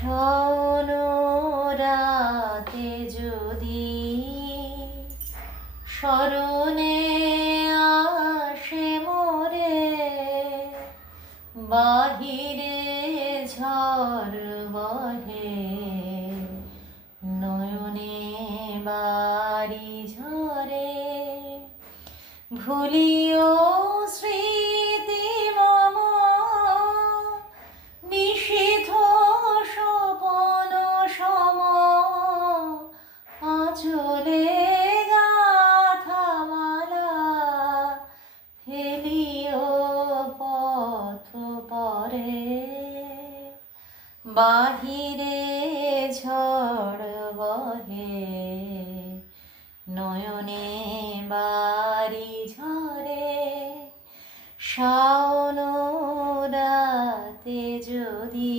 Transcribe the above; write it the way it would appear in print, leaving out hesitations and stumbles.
শাওন রাতে যদি স্মরণে আসে মোরে, বাহিরে ঝড় বহে নয়নে বাড়ি ঝরে, ভুলিও স্মৃতি মম নিষিদ্ধ স্বপন সম, আঁচলে গাথা মালা ফেলিও পথ পরে, বাহিরে ঝড় বহে নয়নে বাড়ি ঝরে, শাওন রাতে যদি